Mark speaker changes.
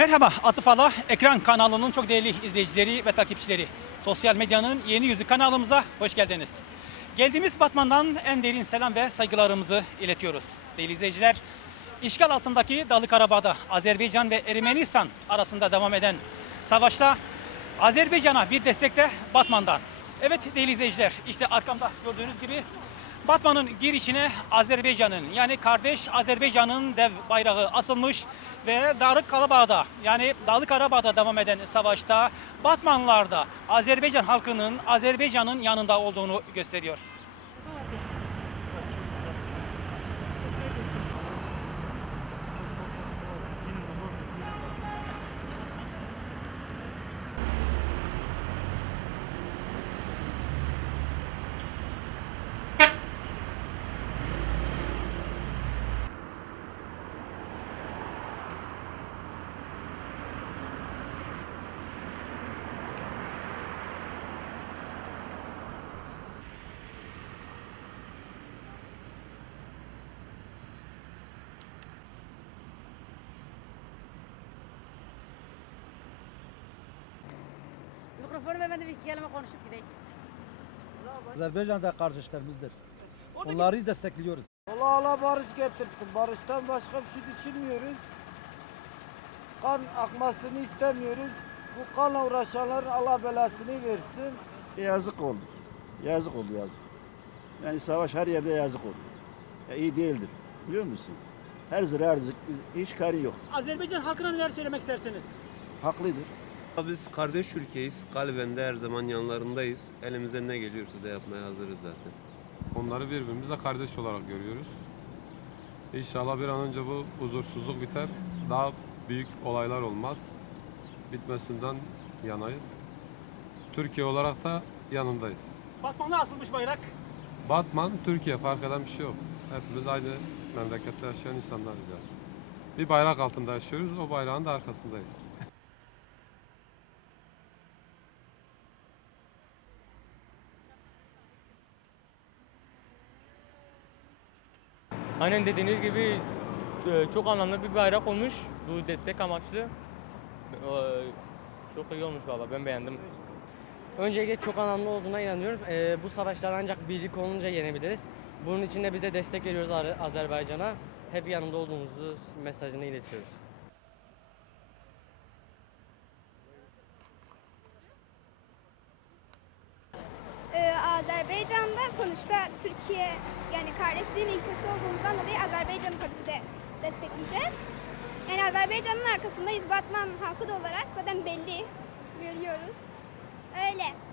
Speaker 1: Merhaba Atıf Ala, ekran kanalının çok değerli izleyicileri ve takipçileri. Sosyal medyanın yeni yüzü kanalımıza hoş geldiniz. Geldiğimiz Batman'dan en derin selam ve saygılarımızı iletiyoruz. Değerli izleyiciler, işgal altındaki Dağlı Karabağ'da Azerbaycan ve Ermenistan arasında devam eden savaşta Azerbaycan'a bir destek de Batman'dan. Evet değerli izleyiciler, işte arkamda gördüğünüz gibi Batman'ın girişine Azerbaycan'ın yani kardeş Azerbaycan'ın dev bayrağı asılmış ve Dağlık Karabağ'da yani Dağlık Karabağ'da devam eden savaşta Batmanlılar Azerbaycan halkının Azerbaycan'ın yanında olduğunu gösteriyor.
Speaker 2: Mikrofonu ver ben de bir iki kelime konuşup gideyim.
Speaker 3: Azerbaycan da kardeşlerimizdir. Onları destekliyoruz.
Speaker 4: Allah Allah barış getirsin. Barıştan başka bir şey düşünmüyoruz. Kan akmasını istemiyoruz. Bu kanla uğraşanların Allah belasını versin.
Speaker 5: Yazık oldu. Yazık oldu yazık. Yani savaş her yerde yazık oldu. Ya iyi değildir. Biliyor musun? Her zırh her zırh, hiç karı yok.
Speaker 1: Azerbaycan halkına neler söylemek istersiniz?
Speaker 5: Haklıdır.
Speaker 6: Biz kardeş ülkeyiz. Kalben de her zaman yanlarındayız. Elimizden ne geliyorsa da yapmaya hazırız zaten.
Speaker 7: Onları birbirimizle kardeş olarak görüyoruz. İnşallah bir an önce bu huzursuzluk biter. Daha büyük olaylar olmaz. Bitmesinden yanayız. Türkiye olarak da yanındayız.
Speaker 1: Batman'da asılmış bayrak.
Speaker 7: Batman, Türkiye fark eden bir şey yok. Hepimiz aynı memlekette yaşayan insanlarız yani. Bir bayrak altında yaşıyoruz, o bayrağın da arkasındayız.
Speaker 8: Aynen dediğiniz gibi e, çok anlamlı bir bayrak olmuş. Bu destek amaçlı. E, Çok iyi olmuş valla ben beğendim.
Speaker 9: Öncelikle çok anlamlı olduğuna inanıyorum. Ee, bu savaşlar ancak birlik olunca yenebiliriz. Bunun için de biz de destek veriyoruz Azerbaycan'a. Hep yanında olduğumuzu mesajını iletiyoruz.
Speaker 10: Ee, Azerbaycan'da sonuçta Türkiye yani kardeşliğin ilkesi olduğumuzdan dolayı Azerbaycan'ı tabii de destekleyeceğiz. Yani Azerbaycan'ın arkasındayız. Batman halkı da olarak zaten belli görüyoruz. Öyle.